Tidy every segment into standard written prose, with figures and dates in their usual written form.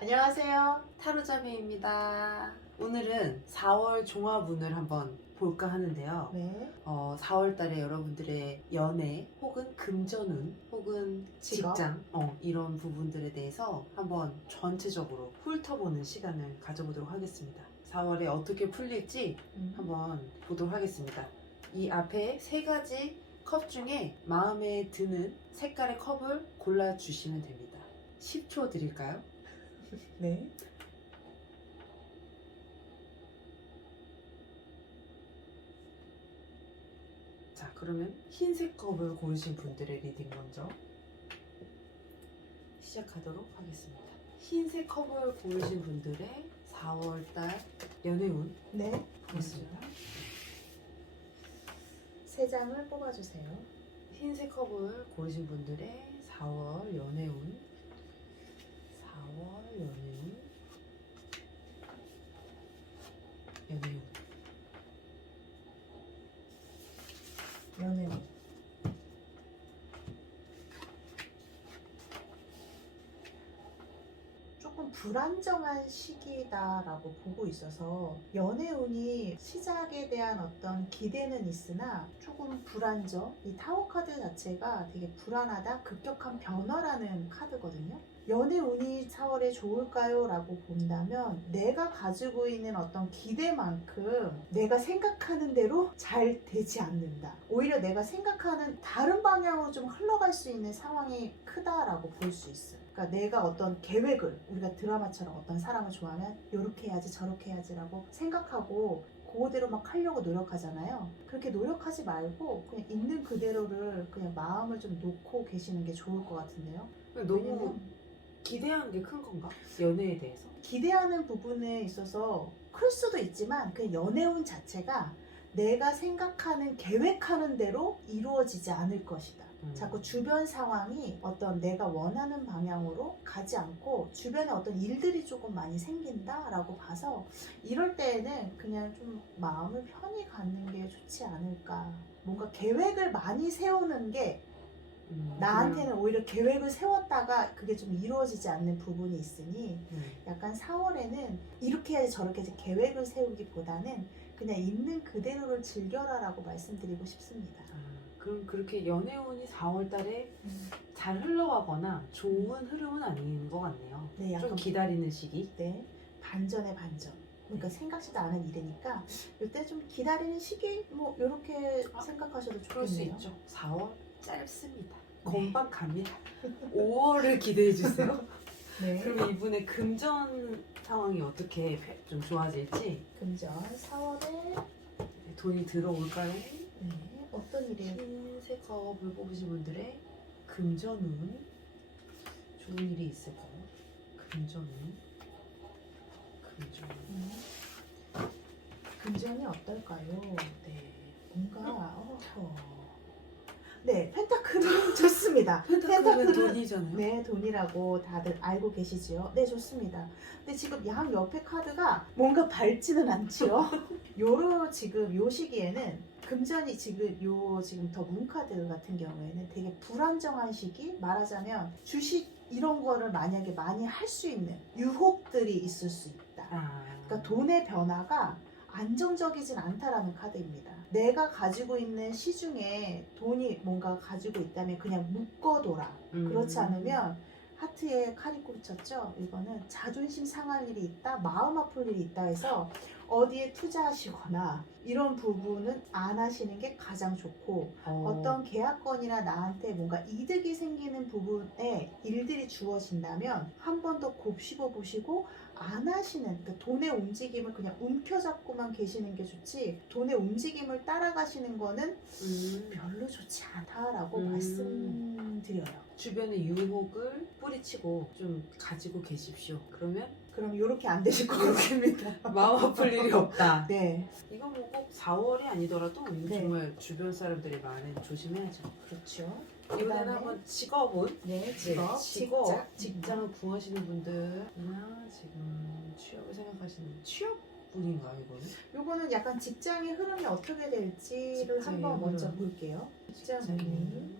안녕하세요. 타로자매입니다. 오늘은 4월 종합운을 한번 볼까 하는데요. 네. 4월 달에 여러분들의 연애 혹은 금전운 혹은 직업? 직장 이런 부분들에 대해서 한번 전체적으로 훑어보는 시간을 가져보도록 하겠습니다. 4월에 어떻게 풀릴지 한번 보도록 하겠습니다. 이 앞에 세 가지 컵 중에 마음에 드는 색깔의 컵을 골라주시면 됩니다. 10초 드릴까요? 네. 자, 그러면 흰색 컵을 고르신 분들의 리딩 먼저 시작하도록 하겠습니다. 흰색 컵을 고르신 분들의 4월달 연애운 네. 보겠습니다. 세 장을 뽑아주세요. 흰색 컵을 고르신 분들의 4월 연애운 4월 연애운 연애운. 조금 불안정한 시기다라고 보고 있어서 연애운이 시작에 대한 어떤 기대는 있으나 조금 불안정. 이 타워 카드 자체가 되게 불안하다, 급격한 변화라는 카드거든요. 연애운이 4월에 좋을까요? 라고 본다면 내가 가지고 있는 어떤 기대만큼 내가 생각하는 대로 잘 되지 않는다. 오히려 내가 생각하는 다른 방향으로 좀 흘러갈 수 있는 상황이 크다라고 볼 수 있어요. 그러니까 내가 어떤 계획을, 우리가 드라마처럼 어떤 사람을 좋아하면 이렇게 해야지 저렇게 해야지라고 생각하고 그대로 막 하려고 노력하잖아요. 그렇게 노력하지 말고 그냥 있는 그대로를 그냥 마음을 좀 놓고 계시는 게 좋을 것 같은데요. 너무 왜냐면 기대한 게 큰 건가? 연애에 대해서? 기대하는 부분에 있어서 클 수도 있지만 그 연애운 자체가 내가 생각하는 계획하는 대로 이루어지지 않을 것이다. 자꾸 주변 상황이 어떤 내가 원하는 방향으로 가지 않고 주변에 어떤 일들이 조금 많이 생긴다라고 봐서 이럴 때에는 그냥 좀 마음을 편히 갖는 게 좋지 않을까. 뭔가 계획을 많이 세우는 게 나한테는 오히려 계획을 세웠다가 그게 좀 이루어지지 않는 부분이 있으니 약간 4월에는 이렇게 해야지 저렇게 해야지 계획을 세우기보다는 그냥 있는 그대로를 즐겨라라고 말씀드리고 싶습니다. 그럼 그렇게 연애운이 4월달에 잘 흘러가거나 좋은 흐름은 아닌 것 같네요. 네, 약간 좀 기다리는 시기. 네, 반전의 반전. 그러니까 생각지도 않은 일이니까 이때 좀 기다리는 시기 뭐 이렇게 생각하셔도 그럴 수 좋겠네요. 있죠. 4월 짧습니다. 네. 금방 갑니다. 5월을 기대해 주세요. 네. 그럼 이분의 금전 상황이 어떻게 좀 좋아질지. 금전 4월에 돈이 들어올까요? 네, 어떤 일이 흰색 컵을 뽑으신 분들의 금전운 좋은 일이 있을까요? 금전운 금전이 어떨까요? 네, 뭔가 네, 펜타클은 좋습니다. 펜타클은 돈이잖아요. 네, 돈이라고 다들 알고 계시지요? 네, 좋습니다. 근데 지금 양 옆에 카드가 뭔가 밝지는 않지요? 지금 요 시기에는 금전이 지금 더 문카드 같은 경우에는 되게 불안정한 시기? 말하자면 주식 이런 거를 만약에 많이 할 수 있는 유혹들이 있을 수 있다. 그러니까 돈의 변화가 안정적이진 않다라는 카드입니다. 내가 가지고 있는 시중에 돈이 뭔가 가지고 있다면 그냥 묶어둬라. 그렇지 않으면 하트에 칼이 꽂혔죠? 이거는 자존심 상할 일이 있다, 마음 아플 일이 있다 해서 어디에 투자하시거나 이런 부분은 안 하시는 게 가장 좋고 어떤 계약건이나 나한테 뭔가 이득이 생기는 부분에 일들이 주어진다면 한 번 더 곱씹어 보시고 안 하시는, 그러니까 돈의 움직임을 그냥 움켜잡고만 계시는 게 좋지 돈의 움직임을 따라가시는 거는 별로 좋지 않다라고 말씀드려요. 주변의 유혹을 뿌리치고 좀 가지고 계십시오. 그럼 이렇게 안 되실 것 같습니다. 마음 아플 일이 없다. 네, 이거 뭐 꼭 4월이 아니더라도 이거 네. 정말 주변 사람들의 말에 조심해야죠. 그렇죠. 이번에는 그다음에 한번 직업은? 네, 직업, 직장을 구하시는 분들이나 지금 취업을 생각하시는 취업분인가요, 이거는? 요거는 약간 직장의 흐름이 어떻게 될지를 직장의 한번 먼저 흐름. 볼게요. 직장 문의.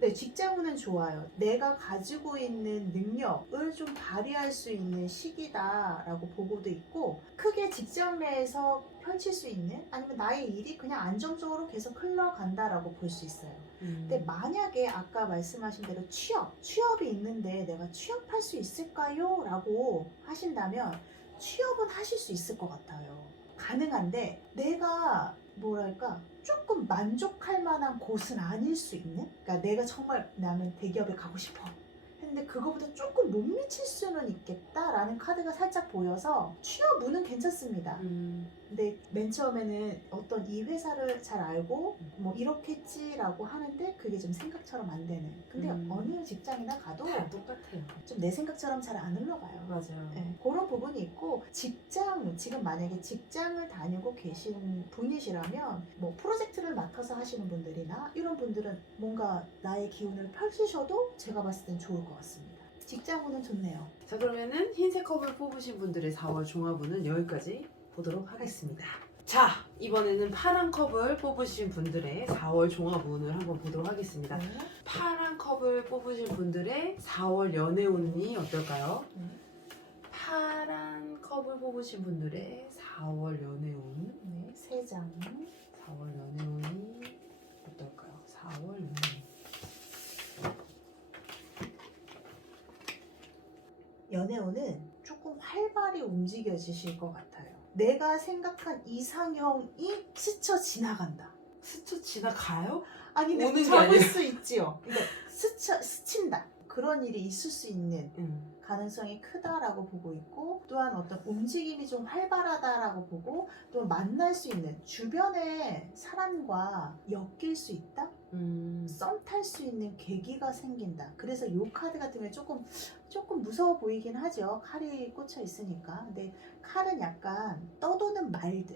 네, 직장운은 좋아요. 내가 가지고 있는 능력을 좀 발휘할 수 있는 시기다라고 보고도 있고, 크게 직장 내에서 펼칠 수 있는, 아니면 나의 일이 그냥 안정적으로 계속 흘러간다라고 볼 수 있어요. 근데 만약에 아까 말씀하신 대로 취업이 있는데 내가 취업할 수 있을까요? 라고 하신다면 취업은 하실 수 있을 것 같아요. 가능한데 내가 뭐랄까 조금 만족할 만한 곳은 아닐 수 있는? 그러니까 내가 정말 나는 대기업에 가고 싶어 근데 그거보다 조금 못 미칠 수는 있겠다라는 카드가 살짝 보여서 취업운은 괜찮습니다. 근데 맨 처음에는 어떤 이 회사를 잘 알고 뭐 이렇겠지라고 하는데 그게 좀 생각처럼 안 되는. 근데 어느 직장이나 가도 다 똑같아요. 좀 내 생각처럼 잘 안 흘러가요. 맞아요. 네, 그런 부분이 있고 지금 만약에 직장을 다니고 계신 분이시라면 뭐 프로젝트를 맡아서 하시는 분들이나 이런 분들은 뭔가 나의 기운을 펼치셔도 제가 봤을 땐 좋을 것 같습니다. 직장운은 좋네요. 자, 그러면은 흰색 컵을 뽑으신 분들의 4월 종합운은 여기까지 보도록 하겠습니다. 자, 이번에는 파란 컵을 뽑으신 분들의 4월 종합운을 한번 보도록 하겠습니다. 네. 파란 컵을 뽑으신 분들의 4월 연애운이 어떨까요? 네. 파란 컵을 뽑으신 분들의 4월 연애운. 네, 3장. 4월 연애운이 어떨까요? 4월 연애운. 연애운은 조금 활발히 움직여지실 것 같아요. 내가 생각한 이상형이 스쳐 지나간다. 스쳐 지나가요? 아니 오는 근데 게 잡을 아니라. 수 있지요. 그러니까 스친다. 그런 일이 있을 수 있는 가능성이 크다라고 보고 있고, 또한 어떤 움직임이 좀 활발하다라고 보고, 또 만날 수 있는 주변의 사람과 엮일 수 있다? 썸 탈 수 있는 계기가 생긴다. 그래서 이 카드 같은 경우에 조금 무서워 보이긴 하죠. 칼이 꽂혀 있으니까. 근데 칼은 약간 떠도는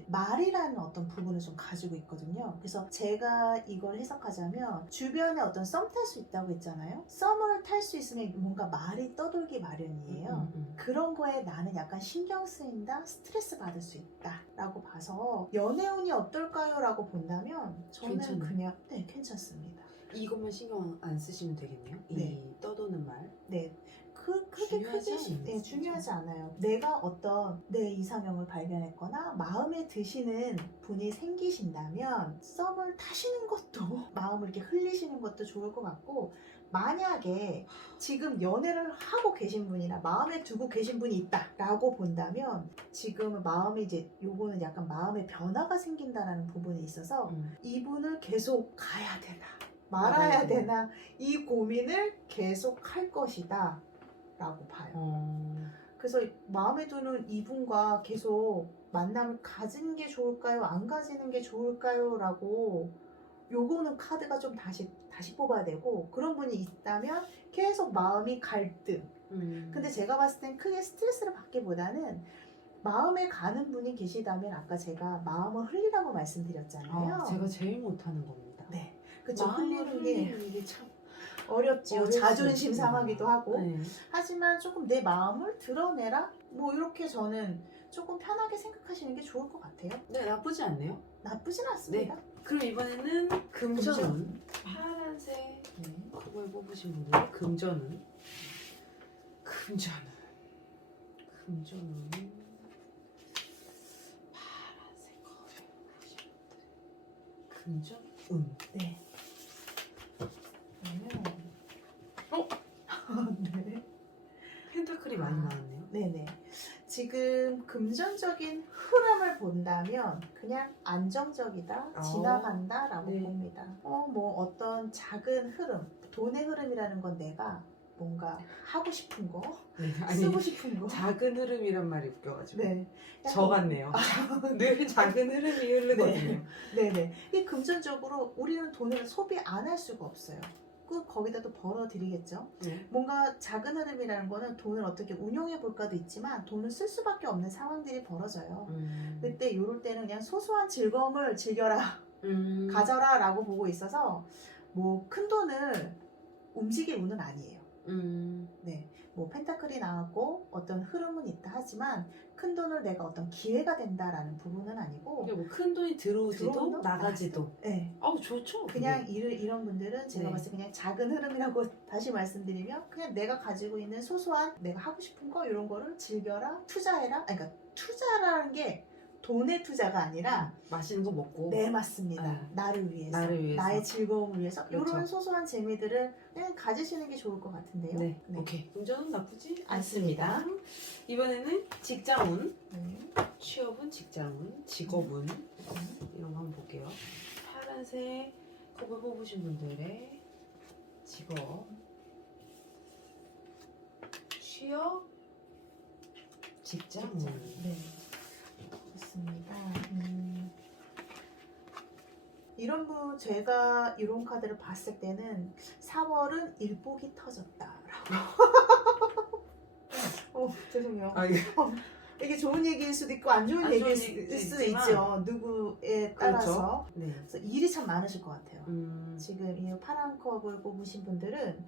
말이라는 어떤 부분을 좀 가지고 있거든요. 그래서 제가 이걸 해석하자면 주변에 어떤 썸 탈 수 있다고 했잖아요. 썸을 탈 수 있으면 뭔가 말이 떠돌기 마련이에요. 그런 거에 나는 약간 신경 쓰인다, 스트레스 받을 수 있다 라고 봐서 연애운이 어떨까요? 라고 본다면 저는 괜찮아요? 그냥 네, 괜찮습니다. 이것만 신경 안 쓰시면 되겠네요. 네. 이 떠도는 말. 네. 크게 중요하지 않아요, 네, 진짜. 중요하지 않아요. 내가 어떤 내 이상형을 발견했거나 마음에 드시는 분이 생기신다면 썸을 타시는 것도 마음을 이렇게 흘리시는 것도 좋을 것 같고, 만약에 지금 연애를 하고 계신 분이나 마음에 두고 계신 분이 있다라고 본다면 지금은 마음이 이제 요거는 약간 마음의 변화가 생긴다라는 부분에 있어서 이분을 계속 가야 되나 말아야 되나 이 고민을 계속 할 것이다 라고 봐요. 그래서 마음에 드는 이분과 계속 만남을 가지는 게 좋을까요? 안 가지는 게 좋을까요? 라고 요거는 카드가 좀 다시 뽑아야 되고, 그런 분이 있다면 계속 마음이 갈등. 근데 제가 봤을 땐 크게 스트레스를 받기보다는 마음에 가는 분이 계시다면 아까 제가 마음을 흘리라고 말씀드렸잖아요. 제가 제일 못하는 겁니다. 네. 그쵸. 마음을 흘리는 게 참 어렵지요. 어려울 자존심 수 상하기도 하고. 네. 하지만 조금 내 마음을 드러내라? 뭐 이렇게 저는 조금 편하게 생각하시는 게 좋을 것 같아요. 네, 나쁘지 않네요. 나쁘진 않습니다. 그럼 이번에는 금전운. 파란색 컵을 뽑으신 분들 금전운. 파란색 컵을 뽑으신 분들 금전운. 네. 네. 펜타클이 많이 나왔네요. 네네. 지금 금전적인 흐름을 본다면 그냥 안정적이다, 지나간다라고 네. 봅니다. 뭐 어떤 작은 흐름, 돈의 흐름이라는 건 내가 뭔가 하고 싶은 거, 네, 쓰고 싶은 거. 작은 흐름이란 말이 웃겨가지고. 네. 저 같네요. 늘 작은 흐름이 흐르거든요. 네네. 이 금전적으로 우리는 돈을 소비 안 할 수가 없어요. 거기다 또 벌어들이겠죠. 네. 뭔가 작은 흐름이라는 거는 돈을 어떻게 운용해 볼까도 있지만 돈을 쓸 수밖에 없는 상황들이 벌어져요. 그때 이럴 때는 그냥 소소한 즐거움을 즐겨라, 가져라 라고 보고 있어서 뭐 큰 돈을 움직일 운은 아니에요. 네, 뭐 펜타클이 나왔고 어떤 흐름은 있다 하지만 큰 돈을 내가 어떤 기회가 된다라는 부분은 아니고 근데 뭐 큰 돈이 들어오지도 들어오는 나가지도. 네. 아우 좋죠. 그냥 이런 분들은 제가 네. 봤을 때 그냥 작은 흐름이라고 다시 말씀드리면 그냥 내가 가지고 있는 소소한 내가 하고 싶은 거 이런 거를 즐겨라, 투자해라. 아니, 그러니까 투자라는 게 돈의 투자가 아니라 맛있는 거 먹고. 네, 맞습니다. 네. 나를 위해서, 나를 위해서. 나의 즐거움을 위해서 그렇죠. 이런 소소한 재미들을 그냥 가지시는 게 좋을 것 같은데요. 네. 오케이. 금전은 나쁘지 않습니다. 않습니다. 이번에는 직장운, 네. 취업운, 직장운, 직업운 이런 거 한번 볼게요. 파란색 컵을 뽑으신 분들의 직업, 취업, 직장운. 네. 좋습니다. 이런 분 제가 이런 카드를 봤을 때는 4월은 일복이 터졌다라고. 죄송해요. 아, 예. 이게 좋은 얘기일 수도 있고 안 좋은 안 얘기일 좋은 얘기일 수도 있지만. 있죠. 누구에 따라서. 네. 그래서 일이 참 많으실 것 같아요. 지금 이 파란 컵을 뽑으신 분들은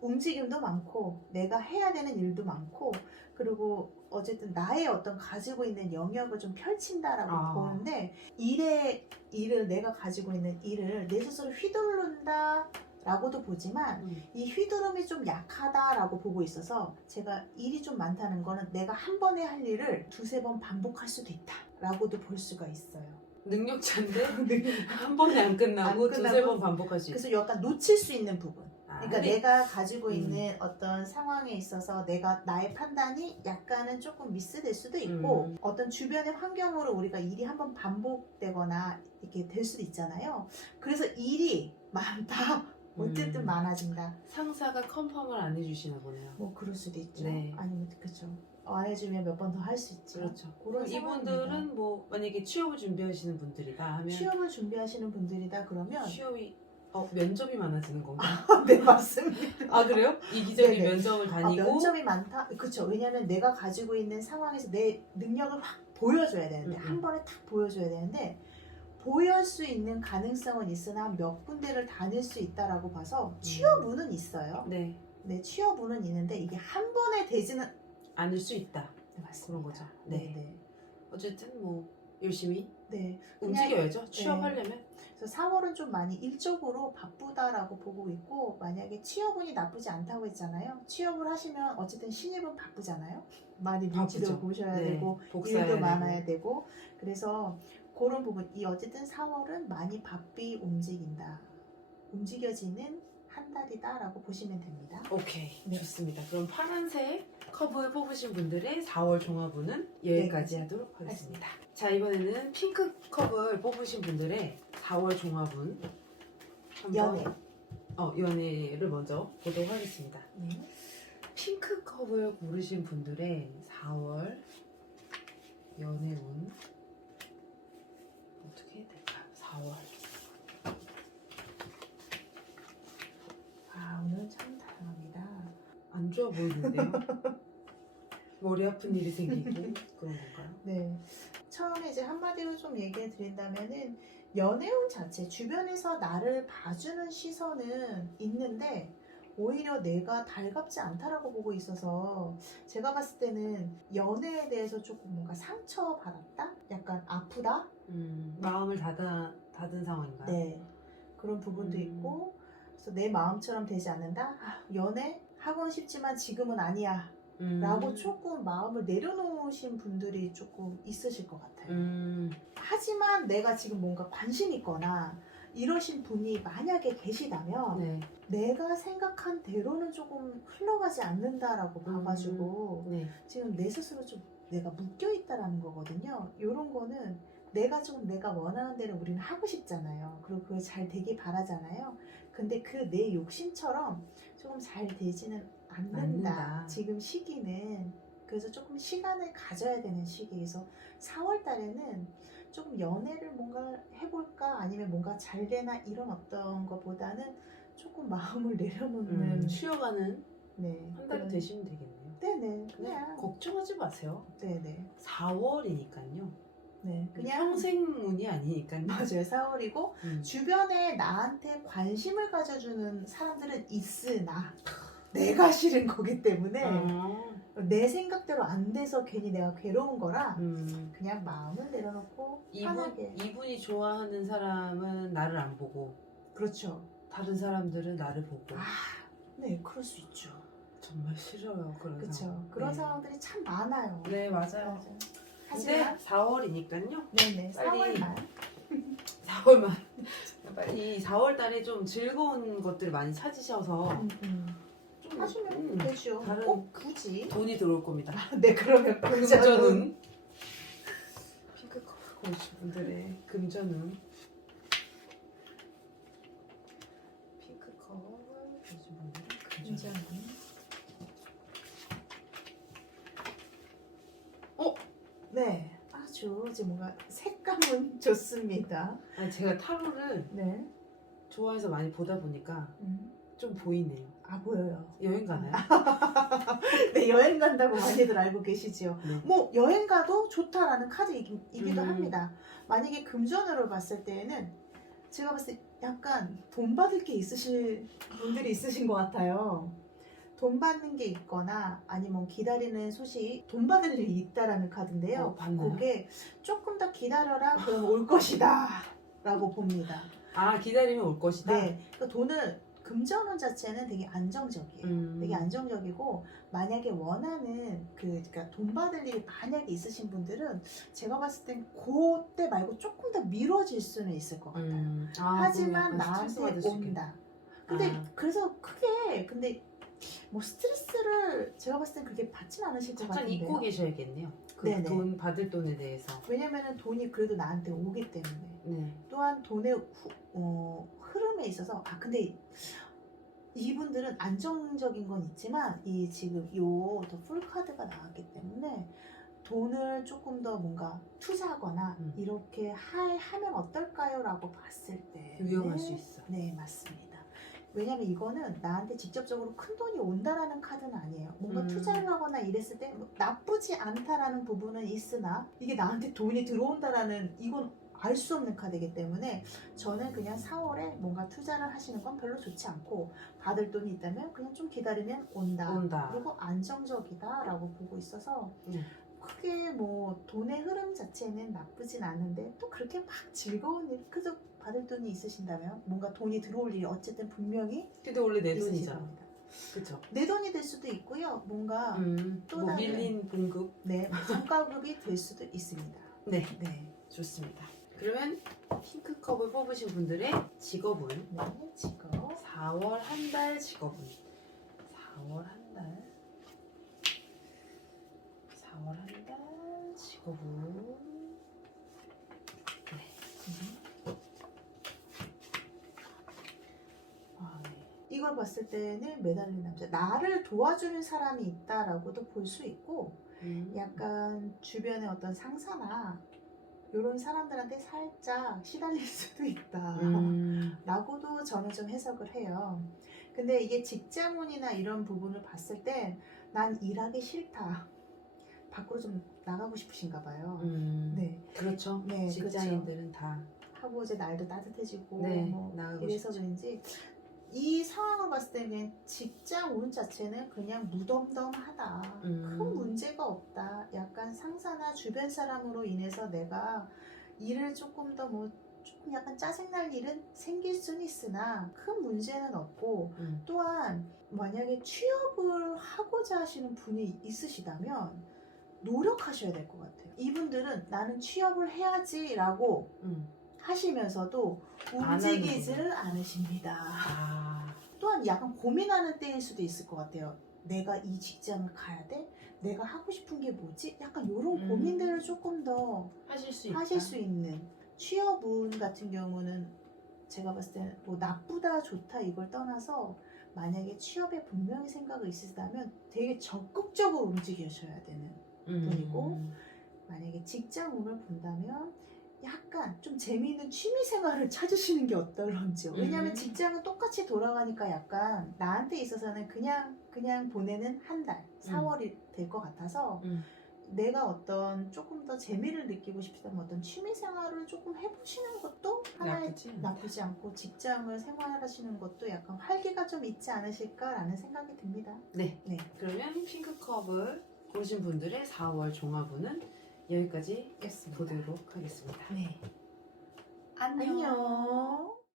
움직임도 많고 내가 해야 되는 일도 많고 그리고 어쨌든 나의 어떤 가지고 있는 영역을 좀 펼친다라고 보는데 일을 내가 가지고 있는 일을 내 스스로 휘두른다 라고도 보지만 이 휘두름이 좀 약하다라고 보고 있어서 제가 일이 좀 많다는 거는 내가 한 번에 할 일을 두세 번 반복할 수도 있다 라고도 볼 수가 있어요. 능력자인데 한 번에 안 끝나고 안 끝나고 두세 번 반복할 수 있어요. 그래서 약간 놓칠 수 있는 부분. 그러니까 네. 내가 가지고 있는 어떤 상황에 있어서 나의 판단이 약간은 조금 미스될 수도 있고 어떤 주변의 환경으로 우리가 일이 한번 반복되거나 이렇게 될 수도 있잖아요. 그래서 일이 많다. 어쨌든 많아진다. 상사가 컨펌을 안 해주시나 보네요. 뭐 그럴 수도 있죠. 네. 아니면 그렇죠. 안 해주면 몇 번 더 할 수 있죠. 그렇죠. 그런 이분들은 상황입니다. 뭐 만약에 취업을 준비하시는 분들이다 하면 취업을 준비하시는 분들이다 그러면 취업이 면접이 많아지는 건가요? 네, 맞습니다. 아 그래요? 이기적인 네네. 면접을 다니고 면접이 많다? 그렇죠. 왜냐하면 내가 가지고 있는 상황에서 내 능력을 확 보여줘야 되는데 한 번에 탁 보여줘야 되는데 보일 수 있는 가능성은 있으나 몇 군데를 다닐 수 있다라고 봐서 취업운은 있어요. 네. 네, 취업운은 있는데 이게 한 번에 되지는 않을 수 있다. 네, 맞습니다. 그런 거죠. 네, 네. 네. 어쨌든 뭐 열심히 네. 움직여야죠. 취업하려면. 그래서 4월은 좀 많이 일적으로 바쁘다라고 보고 있고 만약에 취업운이 나쁘지 않다고 했잖아요. 취업을 하시면 어쨌든 신입은 바쁘잖아요. 많이 눈치도 바쁘죠. 보셔야 네. 되고 복사해야 일도 되고. 많아야 되고 그래서 그런 부분 이 어쨌든 4월은 많이 바삐 움직여지는 한 달이다라고 보시면 됩니다. 오케이. 네. 좋습니다. 그럼 파란색 컵을 뽑으신 분들의 4월 종합운은 여기까지 하도록 하겠습니다. 자, 이번에는 핑크 컵을 뽑으신 분들의 4월 종합운 한번 연애를 먼저 보도록 하겠습니다. 네. 핑크 컵을 고르신 분들의 4월 연애운 어떻게 해야 될까요? 4월. 오늘 참 다양합니다. 안 좋아 보이는데요? 머리 아픈 일이 생기고 그런 건가요? 네. 처음에 이제 한마디로 좀 얘기해 드린다면은 연애운 자체 주변에서 나를 봐주는 시선은 있는데 오히려 내가 달갑지 않다라고 보고 있어서 제가 봤을 때는 연애에 대해서 조금 뭔가 상처받았다? 약간 아프다? 마음을 닫은 상황인가요? 네. 그런 부분도 있고 그래서 내 마음처럼 되지 않는다? 연애? 하고는 싶지만 지금은 아니야. 라고 조금 마음을 내려놓으신 분들이 조금 있으실 것 같아요. 하지만 내가 지금 뭔가 관심 있거나 이러신 분이 만약에 계시다면 네. 내가 생각한 대로는 조금 흘러가지 않는다라고 봐가지고 네. 지금 내 스스로 좀 내가 묶여있다라는 거거든요. 이런 거는 내가 원하는 대로 우리는 하고 싶잖아요. 그리고 그걸 잘 되길 바라잖아요. 근데 그 내 욕심처럼 조금 잘 되지는 않는다. 지금 시기는. 그래서 조금 시간을 가져야 되는 시기에서 4월 달에는 조금 연애를 뭔가 해볼까 아니면 뭔가 잘 되나 이런 어떤 것보다는 조금 마음을 내려놓는 쉬어가는 네, 한 달이 되시면 되겠네요. 네네. 그냥 그냥 걱정하지 마세요. 네네. 4월이니까요. 네. 그냥 평생운이 아니니까요. 맞아요. 4월이고 주변에 나한테 관심을 가져주는 사람들은 있으나 내가 싫은 거기 때문에 어. 내 생각대로 안 돼서 괜히 내가 괴로운 거라 음. 그냥 마음을 내려놓고 편하게. 이분이 좋아하는 사람은 나를 안 보고 그렇죠. 다른 사람들은 나를 보고. 아, 네, 그럴 수 있죠. 정말 싫어요. 그런 그렇죠. 상황. 그런 네. 상황들이 참 많아요. 네, 맞아요. 근데 하지만 4월이니까요. 네네, 빨리 4월만 4월만. 이 4월 달에 좀 즐거운 것들 많이 찾으셔서 좀 하시면 되죠. 다른 꼭 굳이. 돈이 들어올 겁니다. 네, 그러면 금전운. 핑크컬 고르신 분들의 금전운. 핑크컬 고르신 분들의 금전운. 금전운. 네, 아주 이제 뭔가 색감은 좋습니다. 아니, 제가 타로를 네. 좋아해서 많이 보다 보니까 좀 보이네요. 아, 보여요. 여행 가나요? 네, 여행 간다고 많이들 알고 계시지요. 네. 뭐 여행 가도 좋다라는 카드이기도 음. 합니다. 만약에 금전으로 봤을 때에는 제가 봤을 때 약간 돈 받을 게 있으실 분들이 있으신 것 같아요. 돈 받는 게 있거나 아니면 기다리는 소식, 돈 받을 일이 있다라는 카드인데요. 봤나요? 그게 조금 더 기다려라 그럼 올 것이다 라고 봅니다. 아, 기다리면 올 것이다? 네, 그러니까 돈을 금전운 자체는 되게 안정적이에요. 되게 안정적이고 만약에 원하는 그러니까 돈 받을 일이 만약에 있으신 분들은 제가 봤을 땐 그때 말고 조금 더 미뤄질 수는 있을 것 같아요. 하지만 나한테 온다. 근데 그래서 크게 근데 뭐 스트레스를 제가 봤을 땐 그렇게 받진 않으실 것 잠깐 같은데요. 잊고 계셔야겠네요. 네네. 돈 받을 돈에 대해서. 왜냐면은 돈이 그래도 나한테 오기 때문에. 네. 또한 돈의 흐름에 있어서 근데 이분들은 안정적인 건 있지만 이 지금 요 더 풀 카드가 나왔기 때문에 돈을 조금 더 뭔가 투자하거나 이렇게 하면 어떨까요? 라고 봤을 때 위험할 수 있어. 네, 맞습니다. 왜냐면 이거는 나한테 직접적으로 큰 돈이 온다라는 카드는 아니에요. 뭔가 투자를 하거나 이랬을 때 나쁘지 않다라는 부분은 있으나 이게 나한테 돈이 들어온다라는 이건 알 수 없는 카드이기 때문에 저는 그냥 4월에 뭔가 투자를 하시는 건 별로 좋지 않고 받을 돈이 있다면 그냥 좀 기다리면 온다. 그리고 안정적이다 라고 보고 있어서 크게 뭐 돈의 흐름 자체는 나쁘진 않은데 또 그렇게 막 즐거운 일 그래도 받을 돈이 있으신다면 뭔가 돈이 들어올 일이 어쨌든 분명히 근데 원래 내 있으실 돈이잖아. 겁니다. 그쵸? 내 돈이 될 수도 있고요. 뭔가 또 뭐 다른 밀린 봉급. 네, 성과급이 될 수도 있습니다. 네. 네. 좋습니다. 그러면 핑크컵을 뽑으신 분들의 직업은 네, 직업. 4월 한 달 직업은 4월 한 달 4월 한 달 직업은 이걸 봤을 때는 매달린 남자 나를 도와주는 사람이 있다라고도 볼 수 있고 약간 주변에 어떤 상사나 이런 사람들한테 살짝 시달릴 수도 있다 라고도 저는 좀 해석을 해요. 근데 이게 직장운이나 이런 부분을 봤을 때 난 일하기 싫다 밖으로 좀 나가고 싶으신가 봐요. 네, 그렇죠. 네, 직장인들은 다 하고 이제 날도 따뜻해지고 네, 뭐 나가고 이래서 싶죠. 그런지 이 상황을 봤을 때 그냥 직장 운 자체는 그냥 무덤덤하다. 큰 문제가 없다. 약간 상사나 주변 사람으로 인해서 내가 일을 조금 더 뭐 조금 약간 짜증날 일은 생길 수는 있으나 큰 문제는 없고 또한 만약에 취업을 하고자 하시는 분이 있으시다면 노력하셔야 될 것 같아요. 이분들은 나는 취업을 해야지 라고 하시면서도 움직이지를 않으십니다. 또한 약간 고민하는 때일 수도 있을 것 같아요. 내가 이 직장을 가야 돼? 내가 하고 싶은 게 뭐지? 약간 이런 고민들을 조금 더 하실 수 있는 취업운 같은 경우는 제가 봤을 때는 뭐 나쁘다 좋다 이걸 떠나서 만약에 취업에 분명히 생각이 있으시다면 되게 적극적으로 움직이셔야 되는 분이고 만약에 직장운을 본다면 약간 좀 재미있는 취미생활을 찾으시는 게 어떨런지요. 왜냐하면 직장은 똑같이 돌아가니까 약간 나한테 있어서는 그냥 보내는 한 달, 4월이 될 것 같아서 내가 어떤 조금 더 재미를 느끼고 싶다면 어떤 취미 생활을 조금 해보시는 것도 하나의 나쁘지 않고 직장을 생활하시는 것도 약간 활기가 좀 있지 않으실까라는 생각이 듭니다. 네. 네. 그러면 핑크컵을 고르신 분들의 4월 종합운은 여기까지 였습니다. 보도록 하겠습니다. 네. 안녕. 안녕.